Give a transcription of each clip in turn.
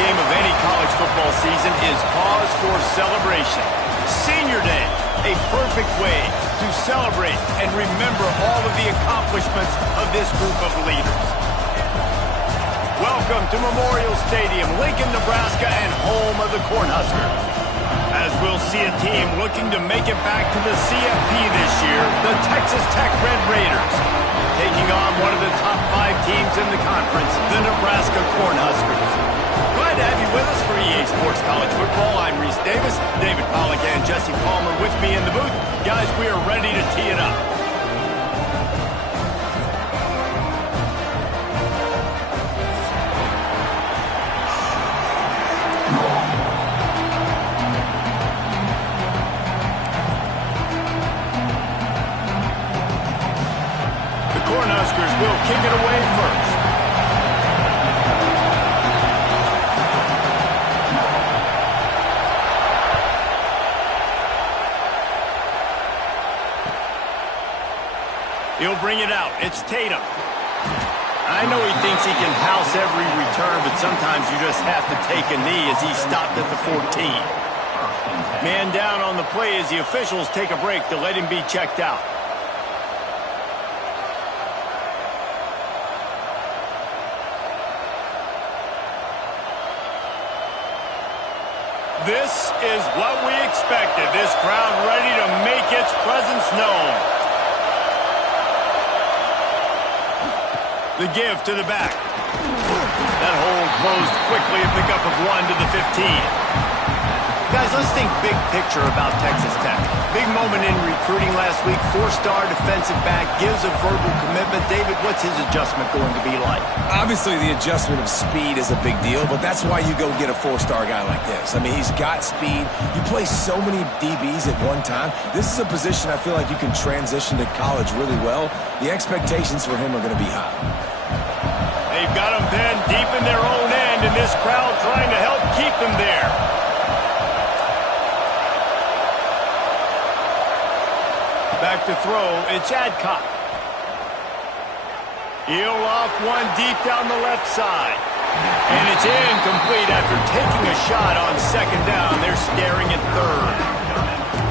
game of any college football season is cause for celebration. Senior Day, a perfect way to celebrate and remember all of the accomplishments of this group of leaders. Welcome to Memorial Stadium, Lincoln, Nebraska, and home of the Cornhuskers. As we'll see a team looking to make it back to the CFP this year, the Texas Tech Red Raiders, taking on one of the top 5 teams in the conference, the Nebraska Cornhuskers. Glad to have you with us for EA Sports College Football. I'm Reese Davis, David Pollack and Jesse Palmer with me in the booth. Guys, we are ready to tee it up. Cornhuskers will kick it away first. He'll bring it out. It's Tatum. I know he thinks he can house every return, but sometimes you just have to take a knee as he stopped at the 14. Man down on the play as the officials take a break to let him be checked out. This is what we expected. This crowd ready to make its presence known. The give to the back. That hole closed quickly, a pickup of 1 to the 15. Guys, let's think big picture about Texas Tech. Big moment in recruiting last week. 4-star defensive back gives a verbal commitment. David, what's his adjustment going to be like? Obviously, the adjustment of speed is a big deal, but that's why you go get a 4-star guy like this. I mean, he's got speed. You play so many DBs at one time. This is a position I feel like you can transition to college really well. The expectations for him are going to be high. They've got him then deep in their own end, and this crowd trying to help keep them there. Back to throw, it's Adcock. He'll loft one deep down the left side. And it's incomplete after taking a shot on second down. They're staring at third.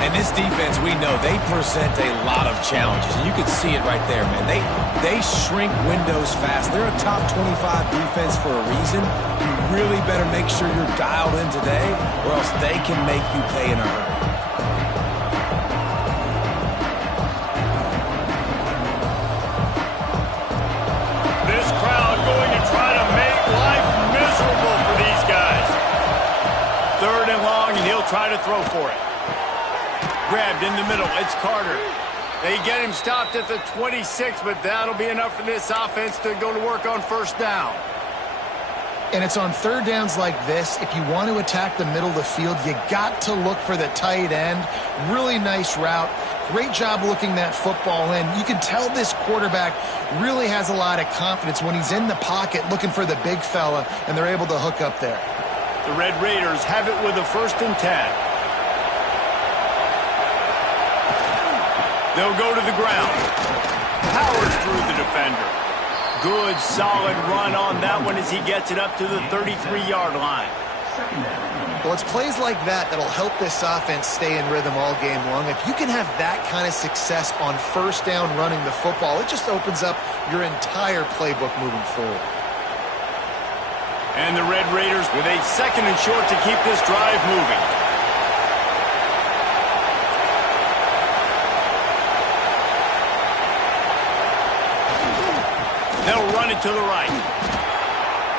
And this defense, we know, they present a lot of challenges. And you can see it right there, man. They shrink windows fast. They're a top 25 defense for a reason. You really better make sure you're dialed in today, or else they can make you pay in a hurry. Going to try to make life miserable for these guys. Third and long, and he'll try to throw for it. Grabbed in the middle. It's Carter. They get him stopped at the 26, but that'll be enough for this offense to go to work on first down. And it's on third downs like this. If you want to attack the middle of the field, you got to look for the tight end. Really nice route. Great job looking that football in. You can tell this quarterback really has a lot of confidence when he's in the pocket looking for the big fella, and they're able to hook up there. The Red Raiders have it with a 1st and 10. They'll go to the ground. Powers through the defender. Good, solid run on that one as he gets it up to the 33-yard line. Well, it's plays like that that'll help this offense stay in rhythm all game long. If you can have that kind of success on first down running the football, it just opens up your entire playbook moving forward. And the Red Raiders with a 2nd and short to keep this drive moving. They'll run it to the right.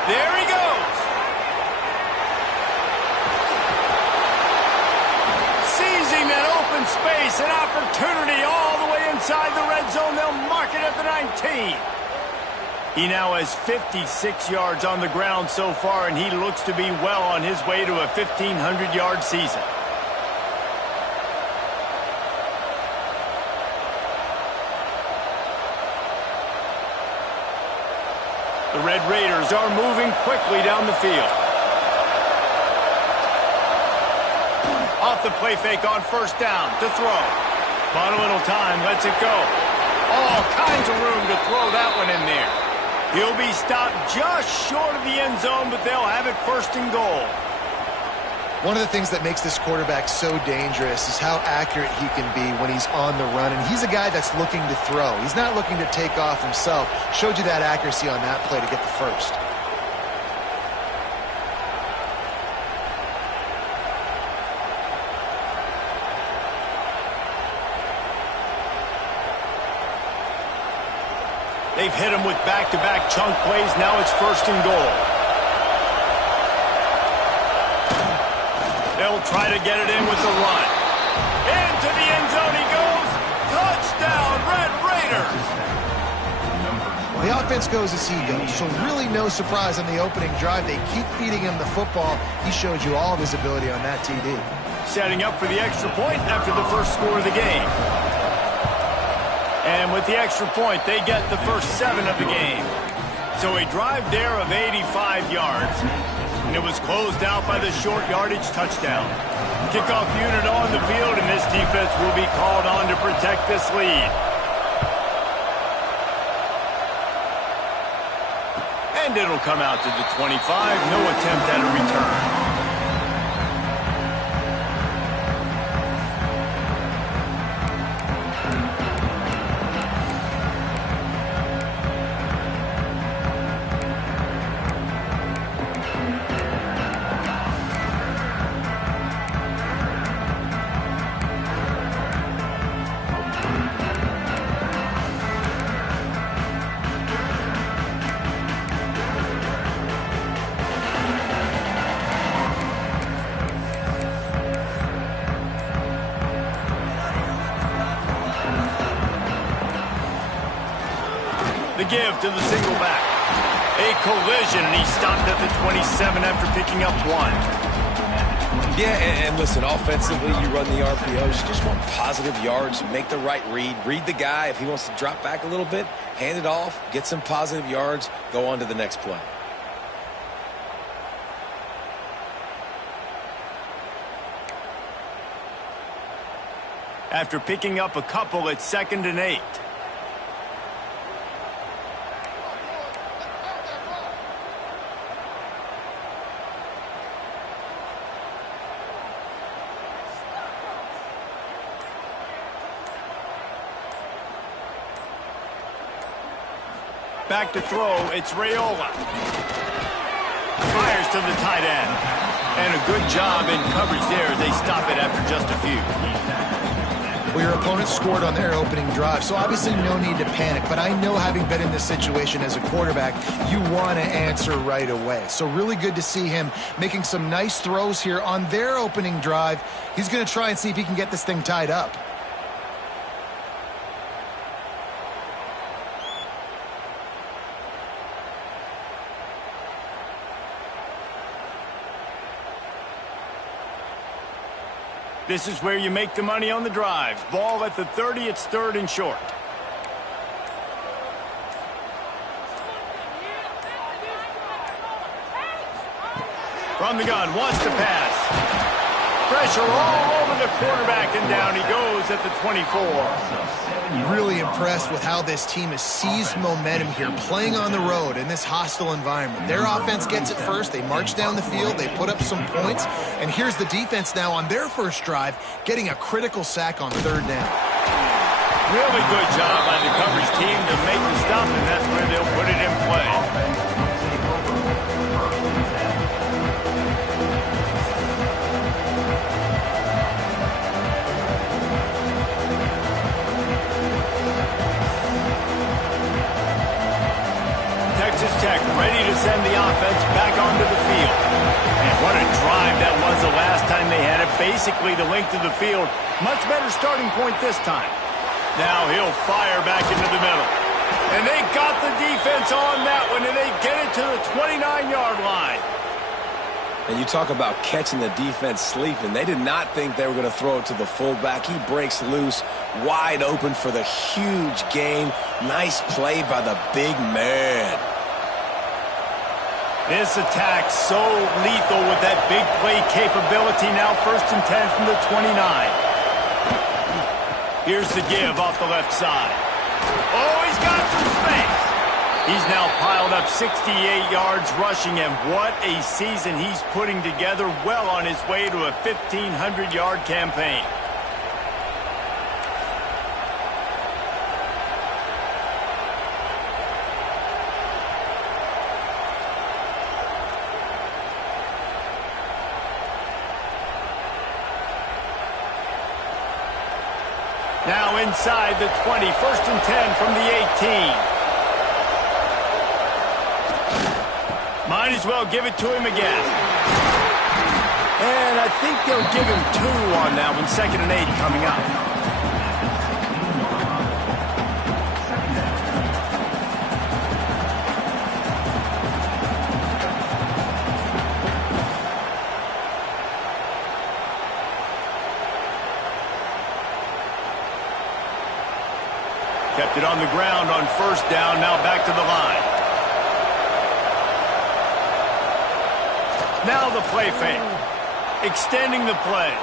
There he goes. Seizing that open space, an opportunity all the way inside the red zone. They'll mark it at the 19. He now has 56 yards on the ground so far, and he looks to be well on his way to a 1,500-yard season. The Red Raiders are moving quickly down the field. Off the play fake on first down to throw. Bought a little time, lets it go. All kinds of room to throw that one in there. He'll be stopped just short of the end zone, but they'll have it first and goal. One of the things that makes this quarterback so dangerous is how accurate he can be when he's on the run. And he's a guy that's looking to throw. He's not looking to take off himself. Showed you that accuracy on that play to get the first. They've hit him with back-to-back chunk plays. Now it's first and goal. They'll try to get it in with the run. Into the end zone he goes. Touchdown, Red Raiders. The offense goes as he goes, so really no surprise on the opening drive. They keep feeding him the football. He showed you all of his ability on that TD. Setting up for the extra point after the first score of the game. And with the extra point, they get the first 7 of the game. So a drive there of 85 yards. And it was closed out by the short yardage touchdown. Kickoff unit on the field, and this defense will be called on to protect this lead. And it'll come out to the 25. No attempt at a return. The give to the single back. A collision, and he stopped at the 27 after picking up 1. Yeah, and listen, offensively, you run the RPOs. You just want positive yards, make the right read. Read the guy. If he wants to drop back a little bit, hand it off, get some positive yards, go on to the next play. After picking up a couple, it's 2nd and 8. Back to throw, it's Raiola. Fires to the tight end. And a good job in coverage there as they stop it after just a few. Well, your opponent scored on their opening drive, so obviously no need to panic. But I know, having been in this situation as a quarterback, you want to answer right away. So really good to see him making some nice throws here on their opening drive. He's going to try and see if he can get this thing tied up. This is where you make the money on the drives. Ball at the 30, it's 3rd and short. From the gun, wants to pass. Pressure all over the quarterback, and down he goes at the 24. Really impressed with how this team has seized momentum here, playing on the road in this hostile environment. Their offense gets it first. They march down the field. They put up some points. And here's the defense now on their first drive, getting a critical sack on 3rd down. Really good job by the coverage team to make the stop, and that's where they'll put it in play. Texas Tech ready to send the offense back onto the field. And what a drive that was the last time they had it. Basically the length of the field. Much better starting point this time. Now he'll fire back into the middle. And they got the defense on that one, and they get it to the 29-yard line. And you talk about catching the defense sleeping. They did not think they were going to throw it to the fullback. He breaks loose, wide open for the huge gain. Nice play by the big man. This attack so lethal with that big play capability. Now 1st and 10 from the 29. Here's the give off the left side. Oh, he's got some space. He's now piled up 68 yards rushing, and what a season he's putting together, well on his way to a 1,500-yard campaign. Now inside the 20, 1st and 10 from the 18. Might as well give it to him again. And I think they'll give him 2 on that one. 2nd and 8 coming up. Kept it on the ground on 1st down. Now back to the line. Now the play fake. Extending the play.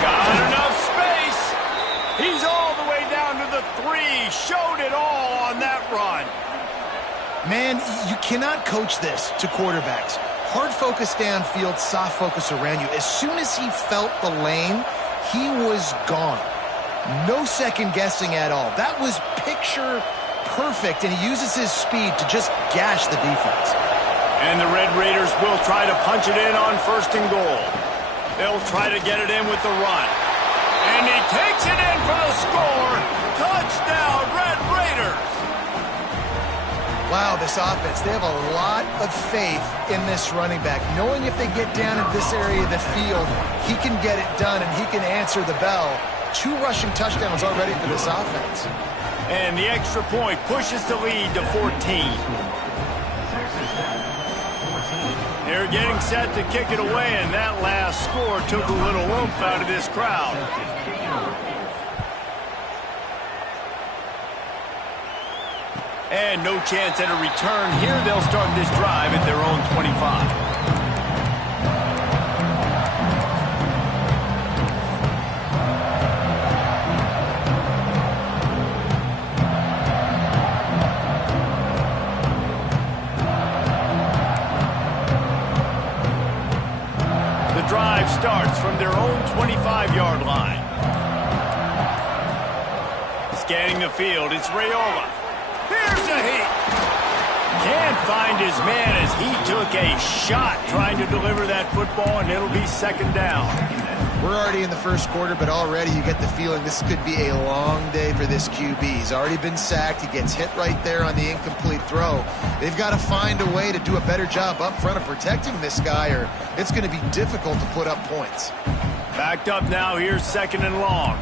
Got enough space. He's all the way down to the 3. Showed it all on that run. Man, you cannot coach this to quarterbacks. Hard focus downfield, soft focus around you. As soon as he felt the lane, he was gone. No second guessing at all. That was picture perfect, and he uses his speed to just gash the defense. And the Red Raiders will try to punch it in on 1st and goal. They'll try to get it in with the run. And he takes it in for the score. Touchdown, Red Raiders. Wow, this offense, they have a lot of faith in this running back. Knowing if they get down in this area of the field, he can get it done and he can answer the bell. 2 rushing touchdowns already for this offense. And the extra point pushes the lead to 14. They're getting set to kick it away, and that last score took a little oomph out of this crowd. And no chance at a return here. They'll start this drive at their own 25. Drive starts from their own 25-yard line. Scanning the field, it's Raiola. Here's a hit. Can't find his man as he took a shot trying to deliver that football, and it'll be 2nd down. We're already in the 1st quarter, but already you get the feeling this could be a long day for this QB. He's already been sacked. He gets hit right there on the incomplete throw. They've got to find a way to do a better job up front of protecting this guy, or it's going to be difficult to put up points. Backed up now. Here's 2nd and long.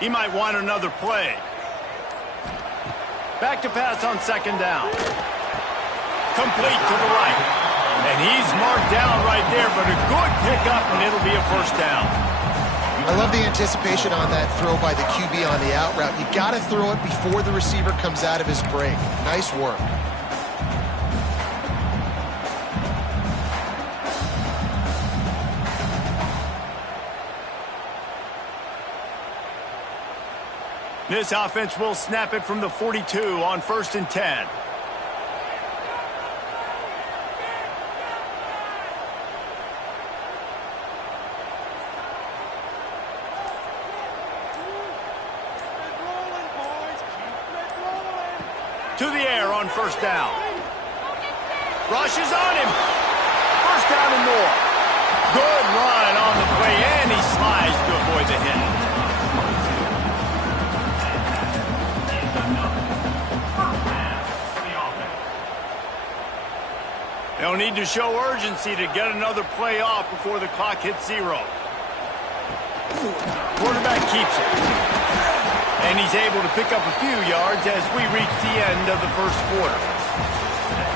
He might want another play. Back to pass on 2nd down. Complete to the right. And he's marked down right there, but a good pickup, and it'll be a 1st down. I love the anticipation on that throw by the QB on the out route. You got to throw it before the receiver comes out of his break. Nice work. This offense will snap it from the 42 on 1st and 10. To the air on 1st down. Rushes on him. 1st down and more. Good run on the play, and he slides to avoid the hit. They'll need to show urgency to get another play off before the clock hits 0. Quarterback keeps it. And he's able to pick up a few yards as we reach the end of the 1st quarter.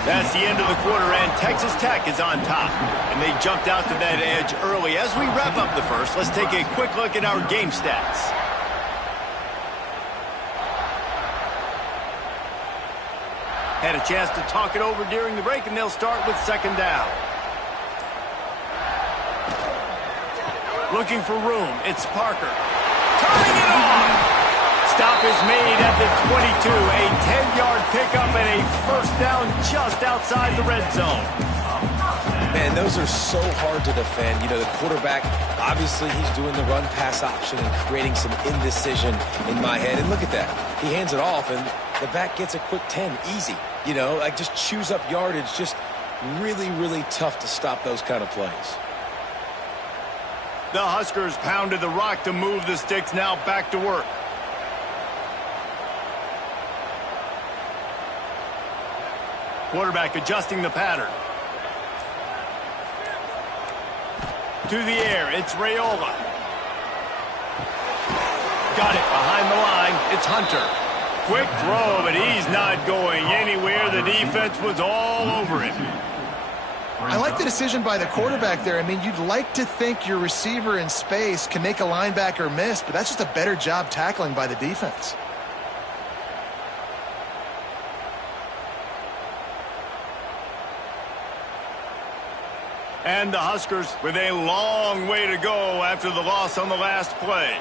That's the end of the quarter, and Texas Tech is on top. And they jumped out to that edge early. As we wrap up the 1st, let's take a quick look at our game stats. Had a chance to talk it over during the break, and they'll start with second down. Looking for room. It's Parker. Turning it on. Stop is made at the 22. A 10-yard pickup and a first down just outside the red zone. Man, those are so hard to defend. You know, the quarterback, obviously he's doing the run-pass option and creating some indecision in my head. And look at that. He hands it off, and the back gets a quick 10. Easy. You know, like just chews up yardage. Just really, really tough to stop those kind of plays. The Huskers pounded the rock to move the sticks. Now back to work. Quarterback adjusting the pattern. To the air, it's Raiola. Got it behind the line. It's Hunter. Quick throw, but he's not going anywhere. The defense was all over him. I like the decision by the quarterback there. I mean, you'd like to think your receiver in space can make a linebacker miss, but that's just a better job tackling by the defense. And the Huskers with a long way to go after the loss on the last play.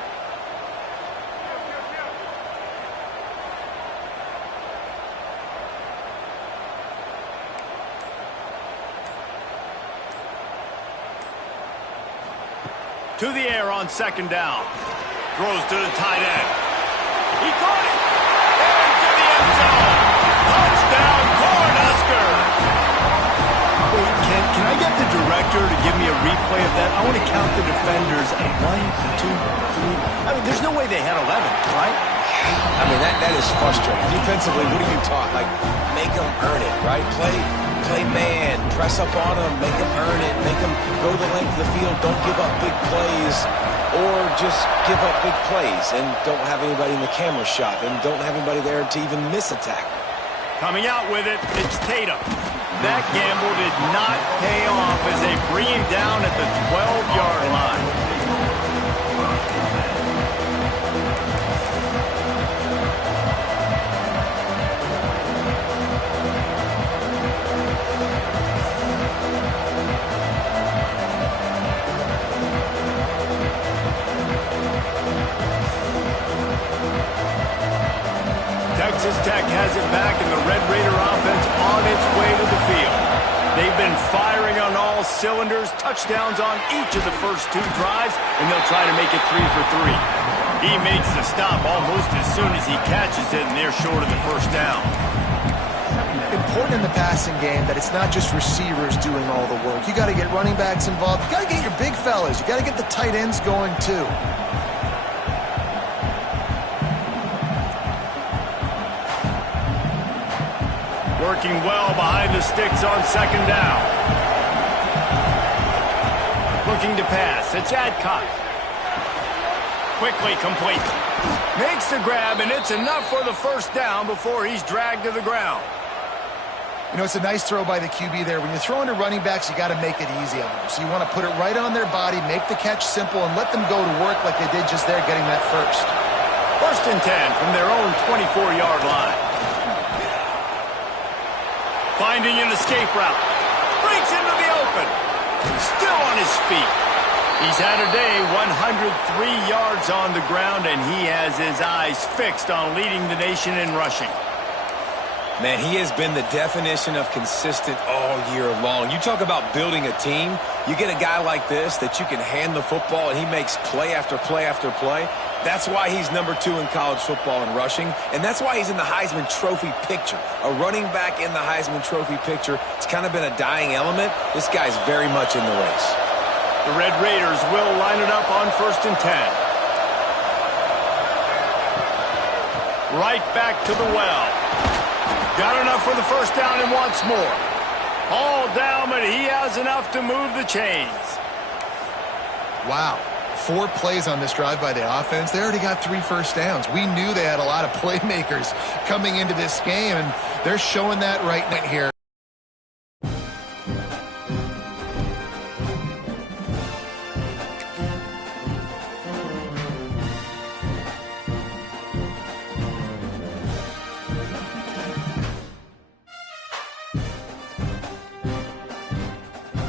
To the air on second down. Throws to the tight end. He caught it. Into the end zone. Touchdown, Cornhuskers. Wait, can I get the director to give me a replay of that? I want to count the defenders at 1, 2, 3. I mean, there's no way they had 11, right? I mean, that is frustrating. Defensively, what are you taught? Like, make them earn it, right? Play man, press up on them, make them earn it, make them go the length of the field, don't give up big plays, or just give up big plays and don't have anybody in the camera shot and don't have anybody there to even miss a tackle. Coming out with it, it's Tatum. That gamble did not pay off as they bring him down at the 12-yard line. Texas Tech has it back, and the Red Raider offense on its way to the field. They've been firing on all cylinders, touchdowns on each of the first 2 drives, and they'll try to make it 3 for 3. He makes the stop almost as soon as he catches it, and they're short of the first down. Important in the passing game that it's not just receivers doing all the work. You got to get running backs involved. You got to get your big fellas. You got to get the tight ends going too. Working well behind the sticks on second down. Looking to pass. It's Adcock. Quickly complete. Makes the grab, and it's enough for the first down before he's dragged to the ground. You know, it's a nice throw by the QB there. When you're throwing to running backs, you got to make it easy on them. So you want to put it right on their body, make the catch simple, and let them go to work like they did just there, getting that first. First and 10 from their own 24-yard line. Finding an escape route. Breaks into the open. Still on his feet. He's had a day, 103 yards on the ground, and he has his eyes fixed on leading the nation in rushing. Man, he has been the definition of consistent all year long. You talk about building a team. You get a guy like this that you can hand the football, and he makes play after play after play. That's why he's number 2 in college football in rushing, and that's why he's in the Heisman Trophy picture. A running back in the Heisman Trophy picture. It's kind of been a dying element. This guy's very much in the race. The Red Raiders will line it up on first and 10. Right back to the well. Got enough for the first down and wants more. All down, but he has enough to move the chains. Wow. 4 plays on this drive by the offense. They already got 3 first downs. We knew they had a lot of playmakers coming into this game, and they're showing that right here.